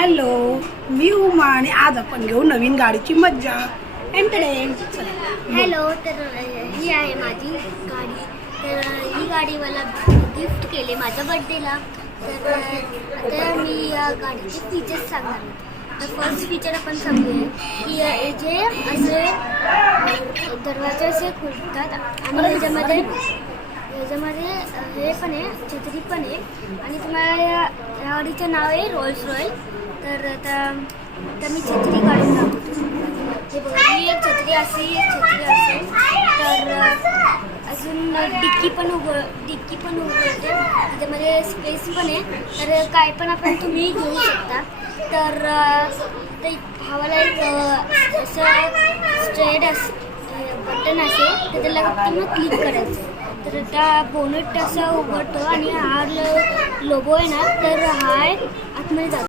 Hello, मी उमा आणि आज आपण घेऊ नवीन गाडीची मज्जा. हॅलो, तर ही आहे माझी गाडी. तर ही गाडी मला गिफ्ट केली माझ्या बर्थडेला. तर आता मी या गाडीचे फीचर्स सांगणार आहे. तर फर्स्ट फीचर आपण सांगूया की जे असे दरवाजे असे खुलतात आणि ह्याच्यामध्ये हे पण आहे, छत्री पण आहे. आणि तुम्हाला या गाडीचं नाव आहे रोल्स रॉयल. तर आता मी छत्री काढून दाखवतो. हे बघा, ही एक छत्री अशी तर अजून डिक्की पण उघडते. त्याच्यामध्ये स्पेस पण आहे. तर काय पण आपण तुम्ही घेऊ शकता. तर हवाला एक असं स्ट्रेट बटन असेल तर त्याला फक्त क्लिक करायचं. तर आता बोनेट असं उघडतो आणि हा लोगो आहे ना, तर हा आतमध्ये जातो.